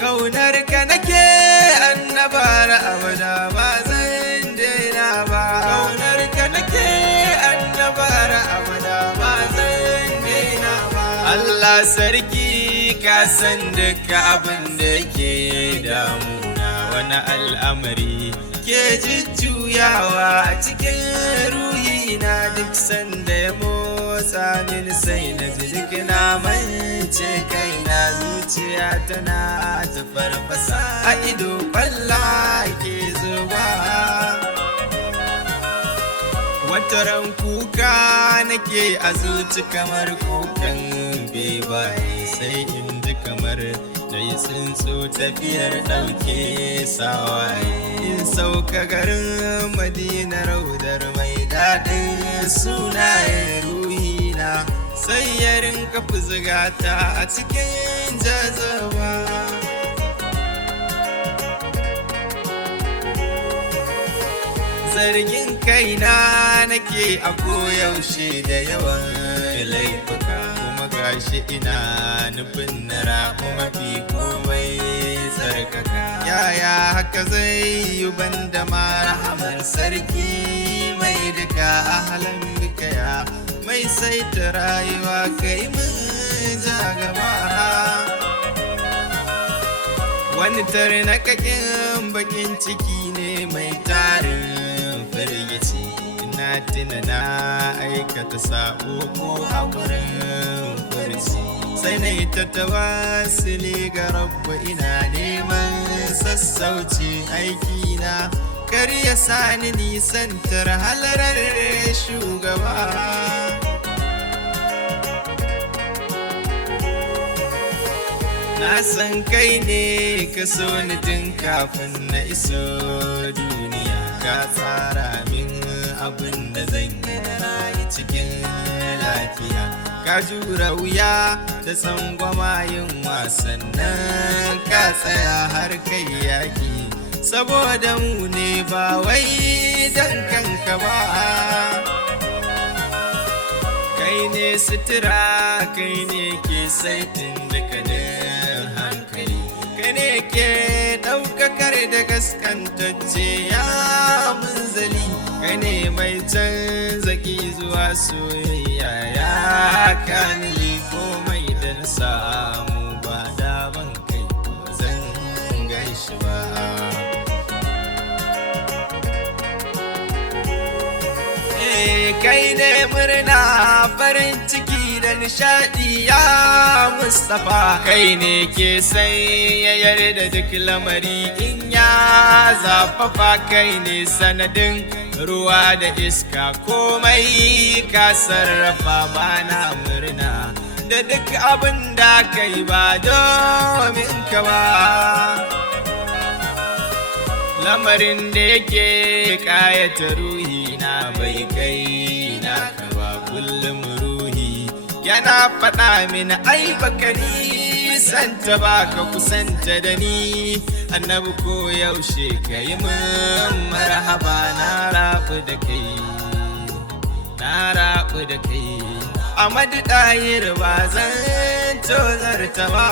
Ƙaunarka nake annabar abada ba zan daina ba. Ƙaunarka nake annabar abada ba zan daina ba. Allah sarki ka san duka abin da ke damuna, wani al'amari ke jujjuyawa a cikin ruhina duk sanda ya motsa min sai na ji duk na mance kaina, zuciya tana ta farfasa a ido kwalla ke zuba. Wataran kuka nake a zuci kamar kukan bebaye, sai in ji kamar da yi tsuntsu tafiyar ɗauke sawaye. In sauka garin Madina raudar mai daɗin sunaye, ruhina sai ya rinka fuzgata a cikin jazaba. Zargin kaina nake a koyaushe da yawan laifuka, kuma gashi ina nufin na ramu mafi komai tsarkaka. Yaya haka zai yi banda ma rahamar sarki mai duka ahalan bikaya, mai saita rayuwa kai mun ja gaba. Wani tarnakakin bakin ciki ne mai tarin firgici, na tuna na aikata sabo ko a wurin furci, sai na yi ta tawassuli ga Rabbu ina neman sassauci aikina, kar ya sani nisantar halarar shugaba. Na san kai ne ka so ni tun kafin na iso duniya, ka tsara min abin da zan yi na rayu cikin lafiya. Ka jura wuya da tsangwama yin wasannin, ka tsaya har kai yaki saboda mu ne ba wai dan kanka ba. Kai ne sutura, kai ne ke saitin dukkanin hankali, kai ne ke ɗaukakar da gaskantacce ya munzali, kai ne mai canza ki zuwa soyayya ya kamili. Komai da na samu ba daban kai ko zan gaishe ba. Kai ne murna farin ciki da nishadi ya Mustapha, kai ne ke sayayar da duk lamari in ya zafafa, kai ne sanadin ruwa da iska komai ka sarrafa. Bana murna da duk abin da kai ba domin ka ba, lamarin da yake kayata ruhi na bai kai naka ba. Kullum ruhi yana faɗa min ai baka nisanta ba, ka kusanta da ni annabi ko yaushe ka yi min marhaba. Na rabu da kai, na rabu da kai Amadu Ɗahir ba zan tozarta ba.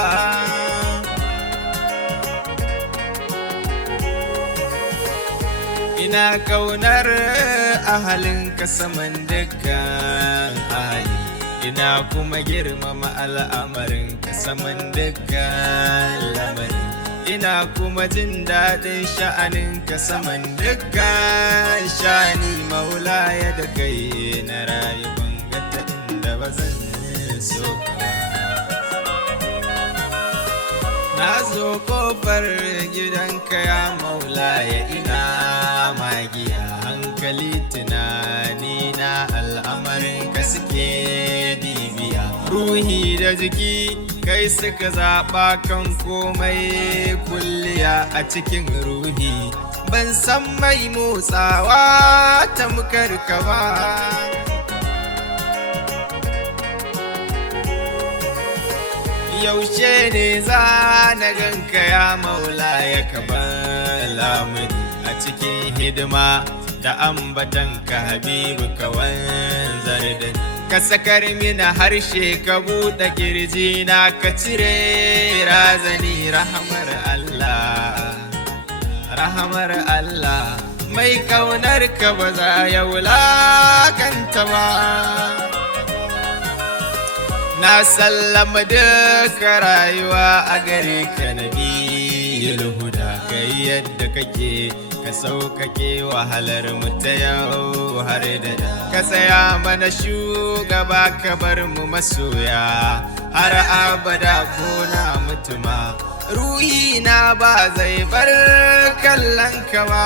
Ina kaunar ahalinka saman dukkan ahali, ina kuma girmama al'amarinka saman dukkan lamari, ina kuma jin daɗin sha'aninka saman dukkan shani. Maulaya da kai na rayu bangata inda ba zan so ka. Na zo kofar gidanka ya Maulaya ina magiya, hankali tunani na al'amarin ka suke bibiya. Ruhi da jiki kai suka zaɓa kan komai kulliya a cikin ruhi, ban san mai motsawa tamkar ka ba. yaushe ne za na ganka ya maula ya kabala mini a cikin hidima da ambatanka habibu ka wanzar da ni ka sakar mini harshe ka buɗe kirji na ka cire razani rahamar Allah mai kaunar ka ba za ya wulakanta ba na sallama duka rayuwa a gare ka nabiyul huda kai yadda kake ka sauƙaƙe wahalar mu ta yau har da ka tsaya mana shugaba ka bar mu masoya har abada ko na mutuma ruhi na ba zai bar kallon ka ba